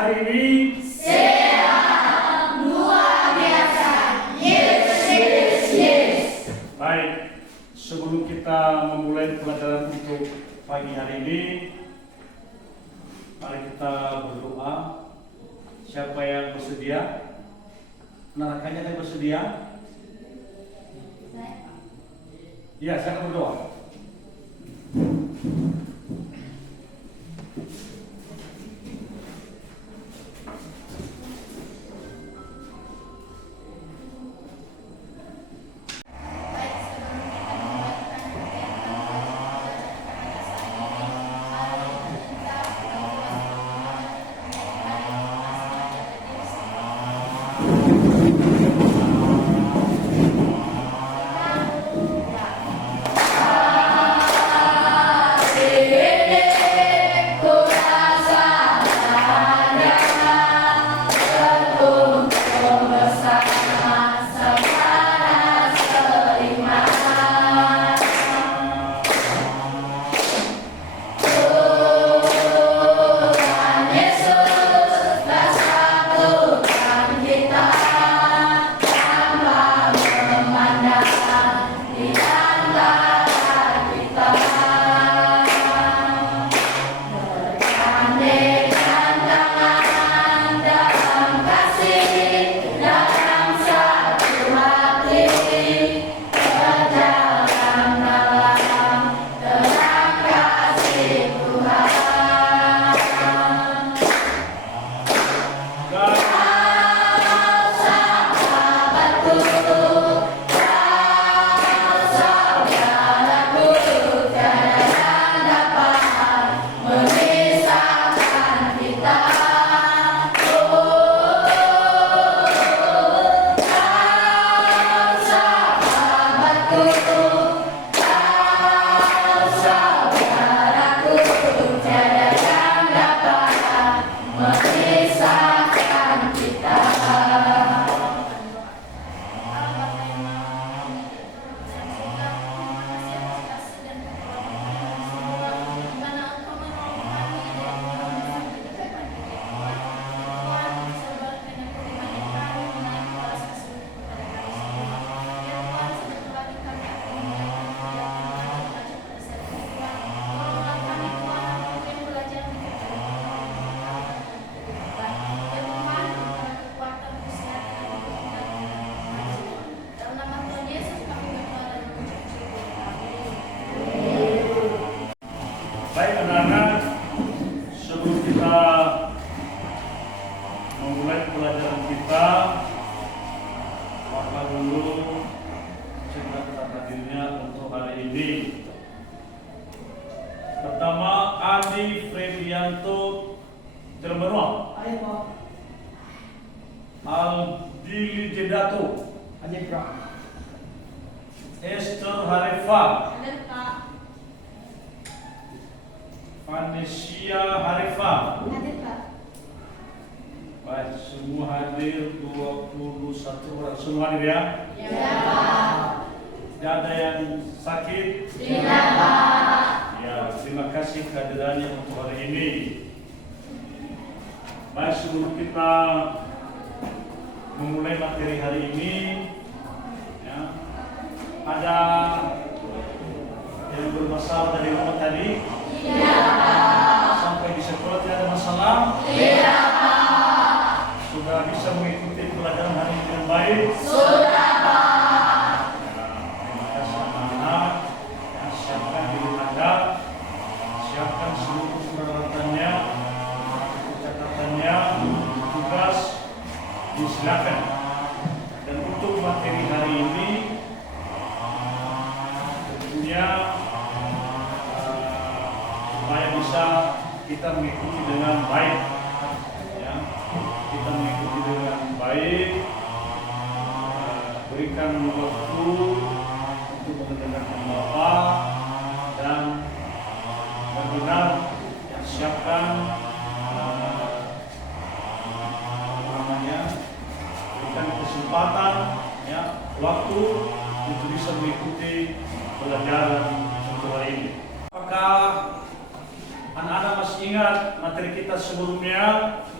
hari ini sehat, luar biasa. Yes. baik. Sebelum kita memulai pelajaran untuk pagi hari ini, mari kita berdoa. Siapa yang bersedia? Rekan-rekannya yang bersedia? Ya, saya akan berdoa. Baik anak-anak, sebelum kita memulai pelajaran kita, maka dulu cerita kita hadirnya untuk hari ini. Pertama, Adi Fredianto Jelmeruang, Aldili Jedato, Esther Harifa, Vanesia Harifa. Baik, semua hadir 21 orang. Semua hadir ya? Ya, Pak. Tidak ada yang sakit? Tidak, Pak. Ya, terima kasih kehadirannya untuk hari ini. Baik, sebelum kita memulai materi hari ini, ya, ada yang bermasalah dari rumah tadi? Tidak, Pak. Sampai di sekolah tidak ada masalah? Tidak, Pak. Sudah bisa mengikuti pelajaran hari ini dengan baik? Sudah, Pak. Ya, terima kasih anak-anak. Ya, siapkan diri Anda, siapkan seluruh peralatannya, catatannya, tugas, disilakan. Dan untuk materi hari ini, tentunya supaya bisa kita mengikuti dengan baik, ya, kita mengikuti dengan baik, berikan waktu untuk mendengarkan Bapak dan benar-benar siapkan berikan kesempatan, ya, waktu untuk bisa mengikuti pelajaran untuk hari ini. Apakah anak-anak masih masih ingat materi kita sebelumnya?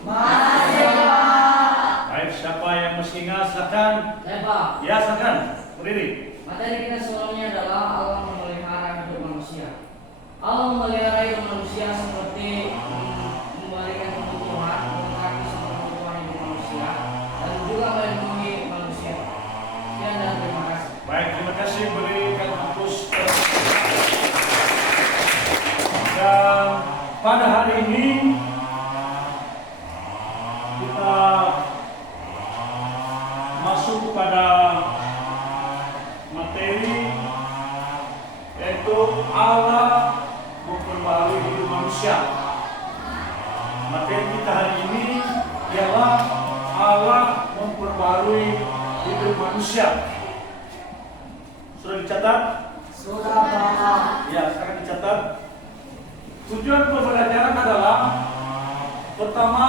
Masih, Pak. Baik, siapa yang masih ingat? Silakan. Saya Pak, Ya, silakan. Berdiri. materi kita sebelumnya adalah Allah memelihara hidup manusia. Allah memelihara hidup manusia seperti memberikan kebutuhan, melengkapi semua kebutuhan hidup manusia, dan juga melindungi manusia. Sekian dan terima kasih. Baik, terima kasih. Berikan hapus. Dan pada hari ini kita masuk pada materi yaitu Allah memperbaharui hidup manusia. Materi kita hari ini ialah Allah memperbaharui hidup manusia. Sudah dicatat? Sudah, Pak. Ya, sekarang dicatat. Tujuan pembelajaran adalah pertama,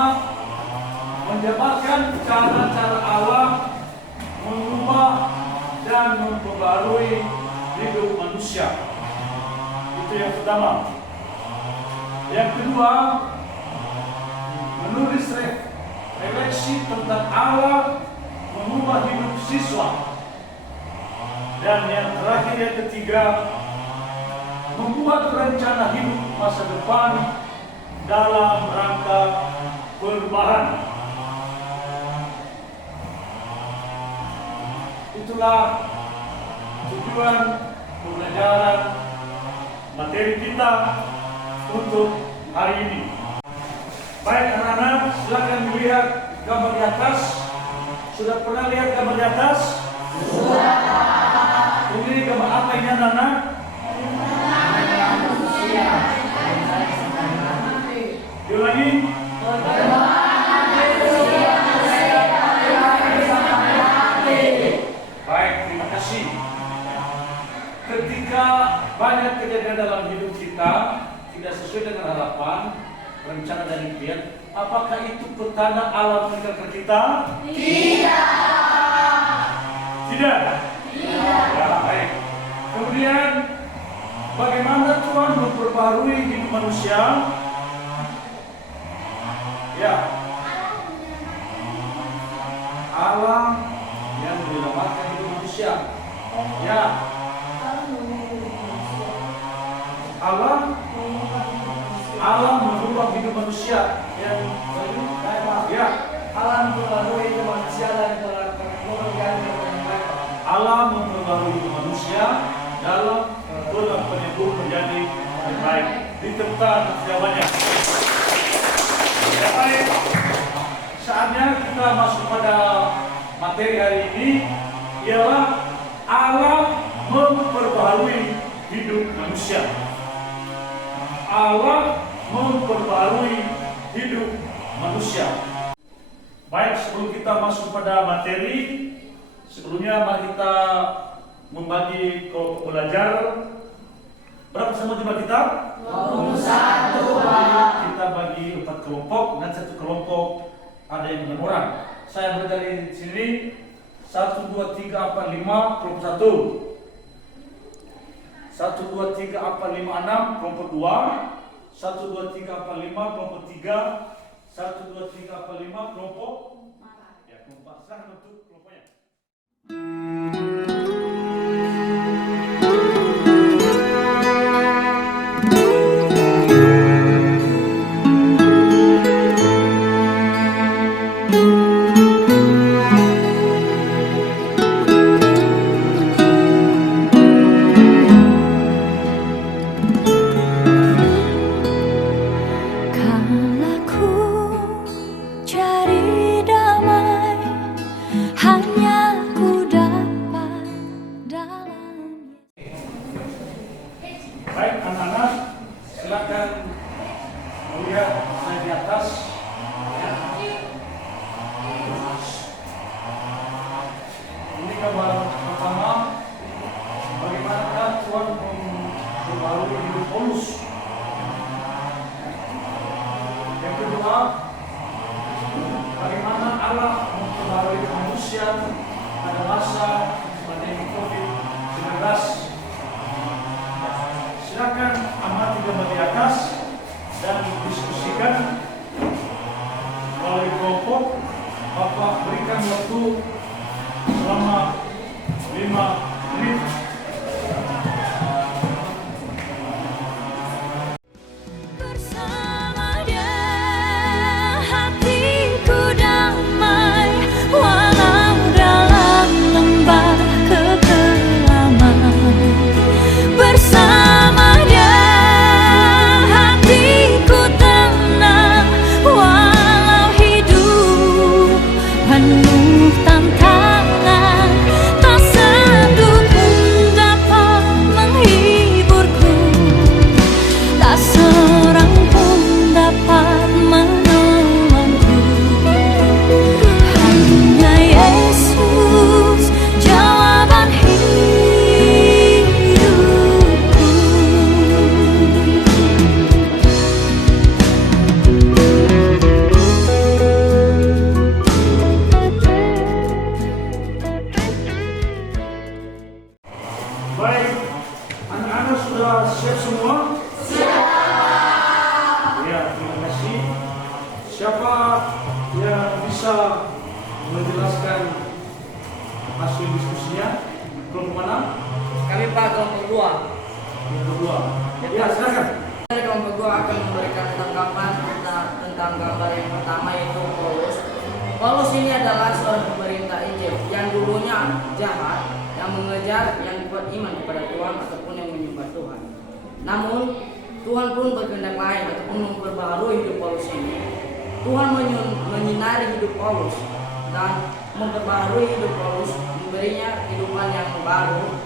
menjabarkan cara-cara Allah mengubah dan memperbarui hidup manusia. Itu yang pertama. Yang kedua, menulis refleksi tentang Allah mengubah hidup siswa. Dan yang terakhir, yang ketiga, membuat rencana hidup masa depan dalam rangka perubahan. Itulah tujuan pembelajaran materi kita untuk hari ini. Baik anak-anak, silakan melihat gambar di atas. Sudah pernah lihat gambar di atas? Sudah. Ini gambar apa ini anak-anak? Diulangi. Baik, terima kasih. Ketika banyak kejadian dalam hidup kita tidak sesuai dengan harapan, rencana dan impian, apakah itu pertanda Allah meninggalkan kita? Tidak. Tidak. Ya, baik. Kemudian bagaimana Tuhan memperbarui hidup manusia? Ya, Allah yang menyelamatkan hidup manusia. Ya, Allah mengubah hidup manusia. Ya, Allah memperbarui hidup manusia dan kemudian Allah memperbarui hidup manusia dalam penyembuh menjadi lebih baik. Ditentang jawabannya. Ya, baik. Saatnya kita masuk pada materi hari ini, ialah Allah memperbaharui hidup manusia. Allah memperbaharui hidup manusia. Baik, sebelum kita masuk pada materi, sebelumnya mari kita membagi kelompok belajar. Berapa sama jumlah kita? 21, Pak. Kita bagi 4 kelompok dan satu kelompok ada yang 6 orang. Saya berdiri di sini 1, 2, 3, 4, 5 kelompok 1. 1, 2, 3, 4, 5, 6 kelompok 2. 1, 2, 3, 4, 5 kelompok 3. 1, 2, 3, 4, 5 kelompok. Ya, kelompok. Silahkan untuk kelompoknya. Kala ku cari damai, hanya ku dapat dalam. Baik anak-anak, silakan melihat saya di atas. Ya. Ini gambar pertama, bagaimanakah Tuhan memperbarui hidup Paulus. Yang kedua, bagaimana Allah memperbarui manusia pada masa pandemi COVID-19. Silakan amati gambar di atas. dan diskusikan melalui kelompok. Bapak berikan waktu selama 5 menit. Bersama dia hatiku damai, walau dalam lembah kekelaman. Bersama dia hatiku tenang, walau hidup penuh tantangan. Tak seduh pun dapat menghiburku, tak seorang pun dapat menolongku. Hanya Yesus jawaban hidupku. Baik, anak-anak sudah siap semua? Ya, terima kasih. Siapa yang bisa menjelaskan hasil diskusinya? Kelompok mana? Kami Pak kelompok 2. Yang kedua. Ya, silakan. Dari kelompok 2 akan memberikan tanggapan tentang gambar yang pertama, yaitu Paulus. Paulus ini adalah seorang pemerintah Injil yang dulunya jahat, yang mengejar yang buat iman kepada Tuhan ataupun yang menyembah Tuhan. Namun Tuhan pun berkehendak lain ataupun memperbaharui hidup Paulus ini. Tuhan menyinari hidup Paulus dan memperbaharui hidup Paulus, memberinya kehidupan yang baru,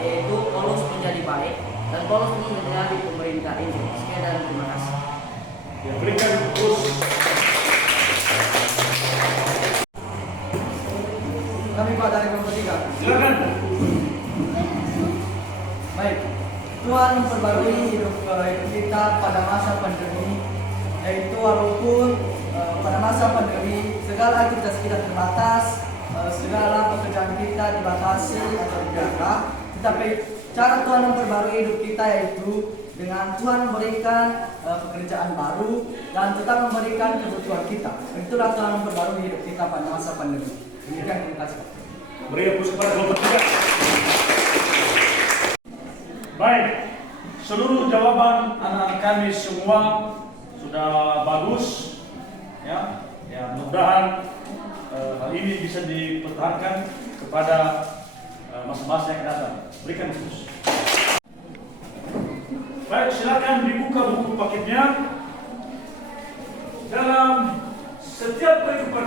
yaitu Paulus menjadi baik dan Paulus pun menjadi pemerintah Injil. Sekian dan terima kasih. Ya, berikan terus. Kami Pak dari kelompok 3. Silakan. Baik, Tuhan memperbarui hidup kita pada masa pandemi, yaitu walaupun pada masa pandemi segala aktivitas kita terbatas, segala pekerjaan kita dibatasi atau dijaga, tetapi cara Tuhan memperbarui hidup kita yaitu dengan Tuhan memberikan pekerjaan baru dan tetap memberikan kebutuhan kita. Itulah Tuhan memperbarui hidup kita pada masa pandemi. Demikian, terima kasih. Beri puji kepada kelompok 3. Baik, seluruh jawaban anak-anak kami semua sudah bagus, ya. Ya, mudah-mudahan hal ini bisa dipertahankan kepada masa-masa yang akan datang. Berikan terus. Baik, silakan dibuka buku paketnya. Dalam setiap kehidupan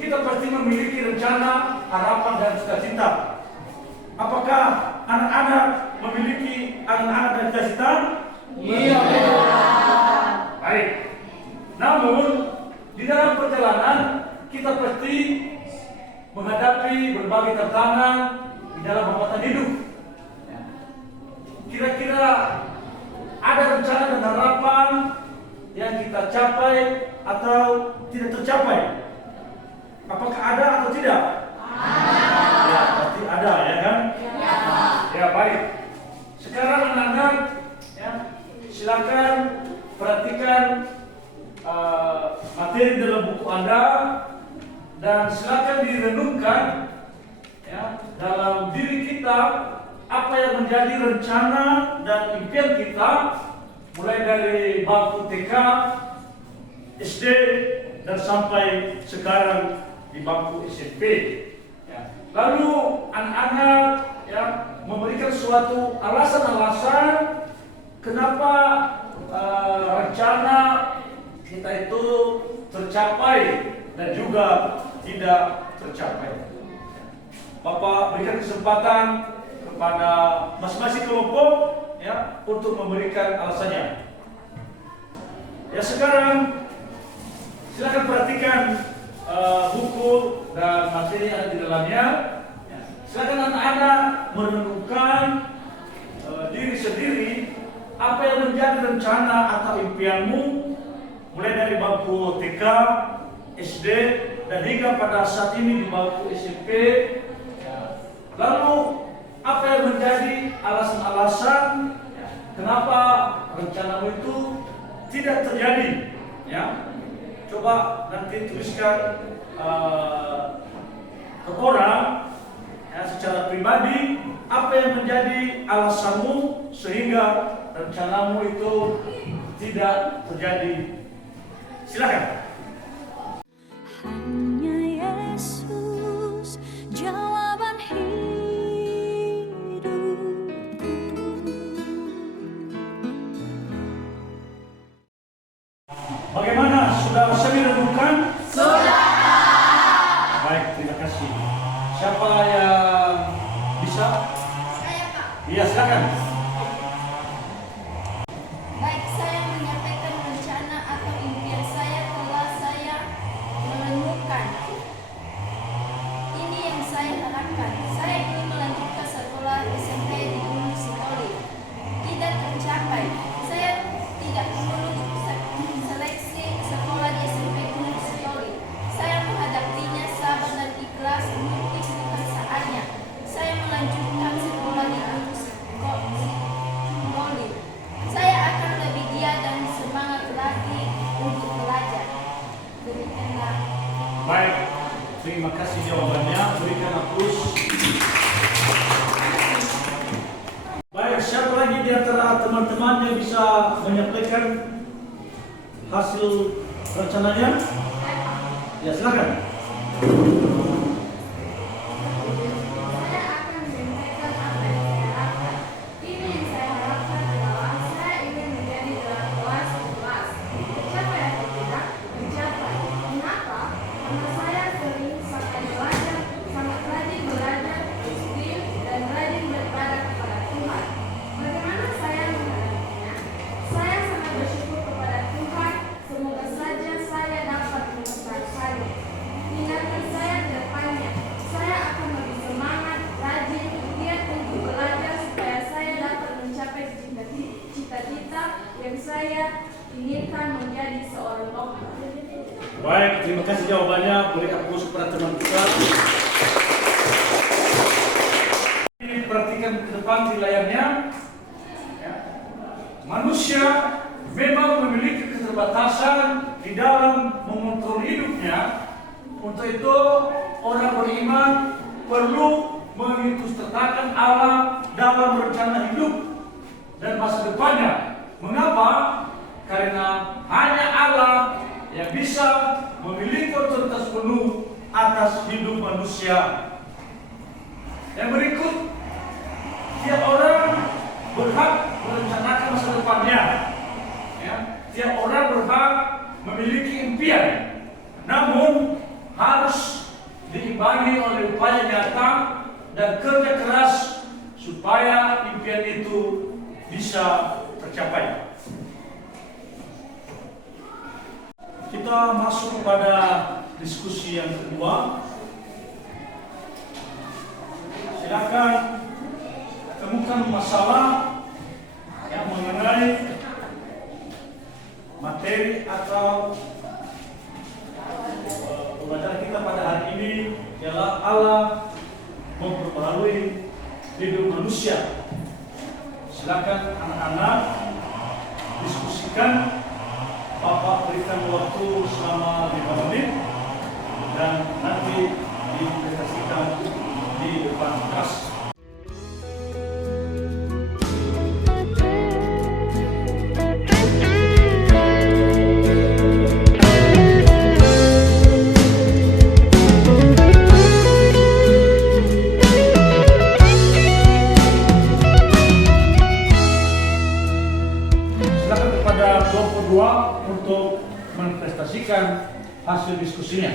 kita pasti memiliki rencana, harapan, dan cita-cita. Apakah anak-anak memiliki anak-anak dan cita-cita? Iya. Baik. Namun di dalam perjalanan kita pasti menghadapi berbagai tantangan di dalam hambatan hidup. Kira-kira ada rencana dan harapan yang kita capai atau tidak tercapai? Apakah ada atau tidak? Ada. Ya, pasti ada, ya kan? Ya. Ya, baik. Sekarang anak-anak, ya, silakan perhatikan materi dalam buku Anda dan silakan direnungkan, ya, dalam diri kita apa yang menjadi rencana dan impian kita mulai dari bangku TK, SD, dan sampai sekarang di bangku SMP. Ya. Lalu anak-anak, ya, memberikan suatu alasan-alasan kenapa rencana kita itu tercapai dan juga tidak tercapai. Bapak berikan kesempatan kepada masing-masing kelompok, ya, untuk memberikan alasannya. Ya, sekarang silakan perhatikan buku dan materi yang ada di dalamnya. Ya. Silakan anak-anak merenungkan diri sendiri apa yang menjadi rencana atau impianmu mulai dari bangku TK, SD, dan hingga pada saat ini di bangku SMP. Ya. Lalu apa yang menjadi alasan-alasan kenapa rencanamu itu tidak terjadi? Ya, coba nanti tuliskan ke orang ya, secara pribadi apa yang menjadi alasanmu sehingga rencanamu itu tidak terjadi. Silakan. Hanya Yesus jawaban hidupku. Bagaimana? Sudah semi renungkan? Sudah. Baik, terima kasih. Siapa yang bisa? Saya, Pak. Iya, silakan. Baik, saya menyampaikan rencana atau impian saya telah saya menemukan. Ini yang saya harapkan. Saya ingin melanjutkan sekolah SMP di Gunung Sitoli. Tidak tercapai. Saya tidak memenuhi seleksi sekolah di SMP Gunung Sitoli. Saya menghadapinya sabar dan ikhlas menuntut kebersaannya. Saya melanjutkan sekolah di Gunung Sitoli. Saya akan lebih giat dan semangat lagi untuk belajar. Demikianlah. Baik, terima kasih jawabannya. Berikan aplaus. Baik, siapa lagi di antara teman-teman yang bisa menyampaikan hasil rencananya? Ya, silakan. Saya akan menyampaikan apa yang saya harapkan. Ini yang saya harapkan adalah saya ingin menjadi dalam kelas 11. Tercapai atau tidak? Tercapai. Kenapa? Karena saya sering sangat belajar, sangat rajin belajar, disiplin, dan rajin beribadah kepada Tuhan. Bagaimana saya menghadapinya? Saya sangat bersyukur kepada Tuhan. Semoga saja saya dapat menyelesaikannya. Ingatkan saya ke depannya. Saya akan lebih semangat, rajin, giat untuk belajar supaya saya dapat mencapai cita-cita yang saya inginkan menjadi seorang dokter. Baik, terima kasih jawabannya. Beri aplaus kepada teman kita. Ini perhatikan ke depan di layarnya. Ya. Manusia memang memiliki keterbatasan di dalam mengontrol hidupnya. Untuk itu, orang beriman perlu mengikutsertakan Allah dalam rencana hidup dan masa depannya. Mengapa? Karena hanya Allah yang bisa memiliki otoritas penuh atas hidup manusia. Yang berikut, tiap orang berhak merencanakan masa depannya. Ya, tiap orang berhak memiliki impian. Namun harus diimbangi oleh upaya nyata dan kerja keras supaya impian itu bisa tercapai. Kita masuk pada diskusi yang kedua. Silakan temukan masalah yang mengenai materi atau pembelajaran kita pada hari ini ialah Allah memperbarui hidup manusia. Silakan anak-anak diskusikan. Bapak berikan waktu selama 5 menit dan nanti dipresentasikan di depan kelas. Silakan kepada kelompok 2 untuk menpresentasikan hasil diskusinya.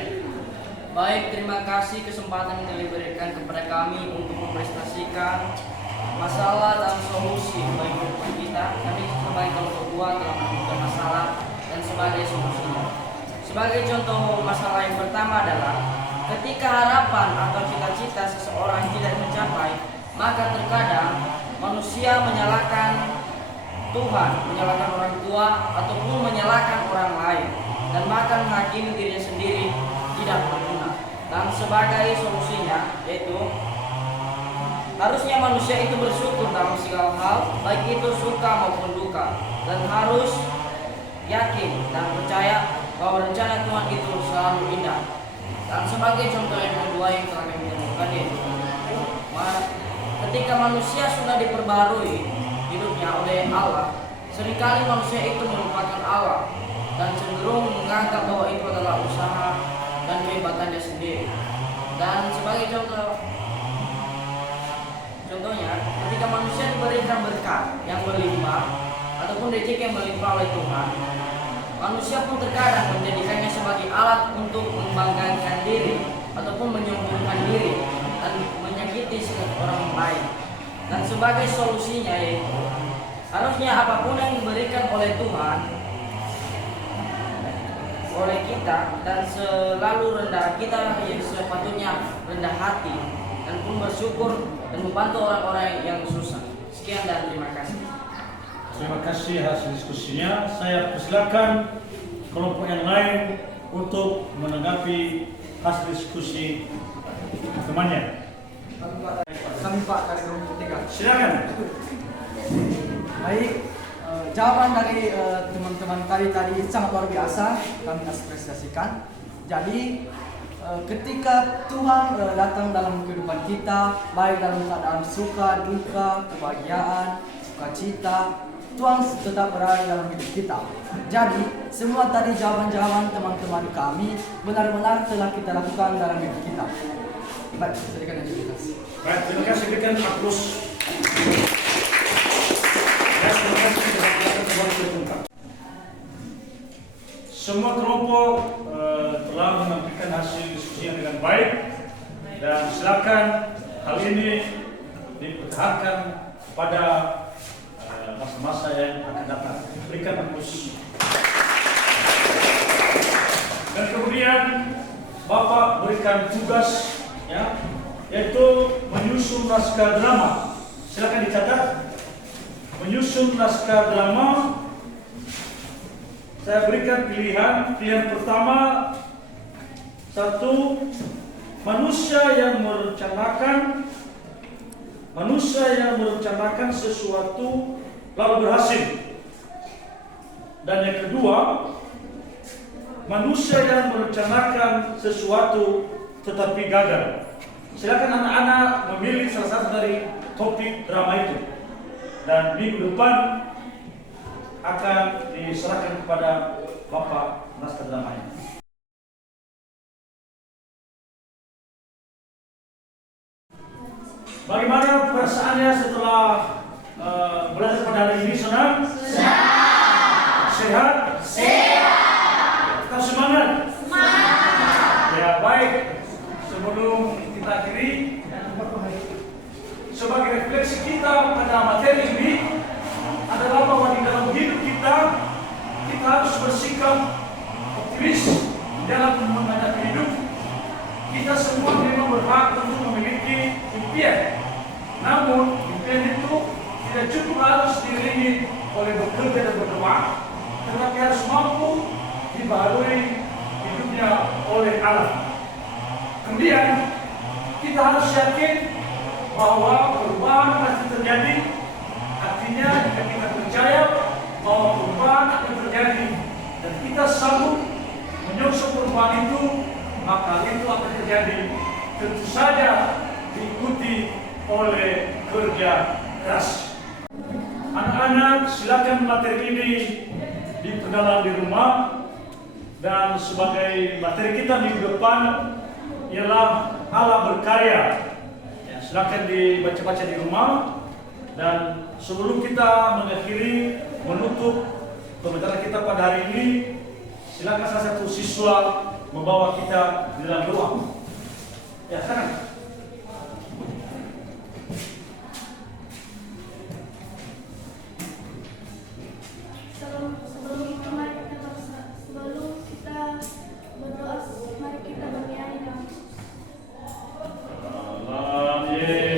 Baik, terima kasih kesempatan yang diberikan kepada kami untuk mempresentasikan masalah dan solusi bagi kehidupan kita. Kami sebagai kelompok 2 telah menemukan masalah dan sebagai solusinya. Sebagai contoh masalah yang pertama adalah ketika harapan atau cita-cita seseorang tidak mencapai, maka terkadang manusia menyalahkan Tuhan, menyalahkan orang tua, ataupun menyalahkan orang lain, dan bahkan menghakimi dirinya sendiri tidak berguna. Dan sebagai solusinya yaitu Harusnya manusia itu bersyukur dalam segala hal, baik itu suka maupun duka, dan harus yakin dan percaya bahwa rencana Tuhan itu selalu indah. Dan sebagai contoh yang kedua yang telah kami temukan yaitu ketika manusia sudah diperbarui hidupnya oleh Allah, seringkali manusia itu melupakan Allah dan cenderung menganggap bahwa itu adalah usaha dan kehebatannya sendiri. Dan sebagai contohnya, ketika manusia diberikan berkat yang berlimpah ataupun rezeki yang berlimpah oleh Tuhan, manusia pun terkadang menjadikannya sebagai alat untuk membanggakan diri ataupun menyombongkan diri dan menyakiti orang lain. Dan sebagai solusinya yaitu harusnya apapun yang diberikan oleh Tuhan oleh kita dan selalu rendah, kita yang sepatutnya rendah hati dan pun bersyukur dan membantu orang-orang yang susah. Sekian dan terima kasih. Terima kasih hasil diskusinya. Saya persilakan kelompok yang lain untuk menanggapi hasil diskusi temannya. Kami Pak dari kelompok 3. Silakan. Baik, jawaban dari teman-teman tadi sangat luar biasa kami apresiasikan. Jadi ketika Tuhan datang dalam kehidupan kita, baik dalam keadaan suka, duka, kebahagiaan, sukacita, Tuhan tetap berada dalam hidup kita. Jadi semua tadi jawaban-jawaban teman-teman kami benar-benar telah kita lakukan dalam hidup kita. Baik, silakan lanjutkan. Baik, terima kasih, berikan aplaus. Terima kasih telah semua kelompok telah menampilkan hasil diskusi dengan baik dan silakan hal ini dipertahankan pada masa-masa yang akan datang. Berikan aplaus. Dan kemudian Bapak berikan tugas yaitu menyusun naskah drama. Silakan dicatat. Menyusun naskah drama. Saya berikan pilihan pertama, 1, manusia yang merencanakan sesuatu lalu berhasil. Dan yang kedua, manusia yang merencanakan sesuatu tetapi gagal. Silakan anak-anak memilih salah satu dari topik drama itu. Dan minggu depan akan diserahkan kepada Bapak naskah dramanya. Bagaimana perasaannya setelah belajar pada hari ini? Senang? Senang. Sehat? Sehat. Tetap semangat? Semangat. Ya, baik. Sebelum kita akhiri, sebagai refleksi kita pada materi ini adalah bahwa di dalam hidup kita harus bersikap optimis dalam menghadapi hidup. Kita semua memang berhak untuk memiliki impian. Namun impian itu tidak cukup harus diiringi oleh bekerja dan berdoa, tetapi harus mampu dibaharui hidupnya oleh Allah. Kemudian kita harus yakin bahwa perubahan pasti terjadi. Artinya jika kita percaya bahwa perubahan akan terjadi dan kita sanggup menyusun perubahan itu, maka itu akan terjadi. Tentu saja diikuti oleh kerja keras. Anak-anak, silakan materi ini diperdalam di rumah. Dan sebagai materi kita minggu depan ialah Allah berkarya. Ya, silakan dibaca-baca di rumah. Dan sebelum kita mengakhiri, menutup pembelajaran kita pada hari ini, silakan salah satu siswa membawa kita di dalam doa. Ya, silakan. Sebelum kita berdoa, mari kita bernyanyi dalam Kita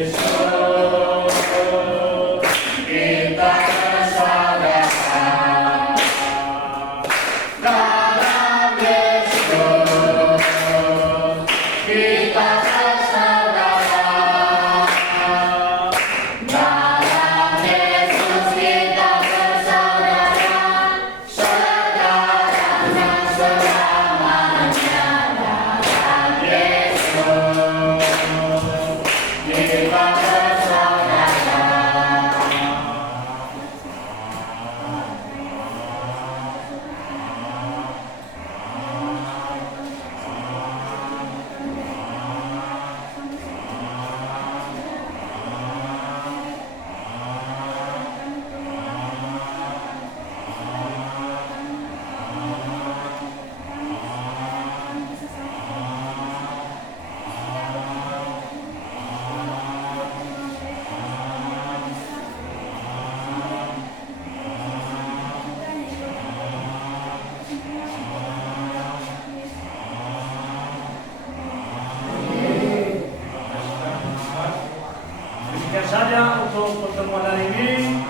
untuk pertemuan hari ini.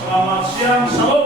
Selamat siang, salam.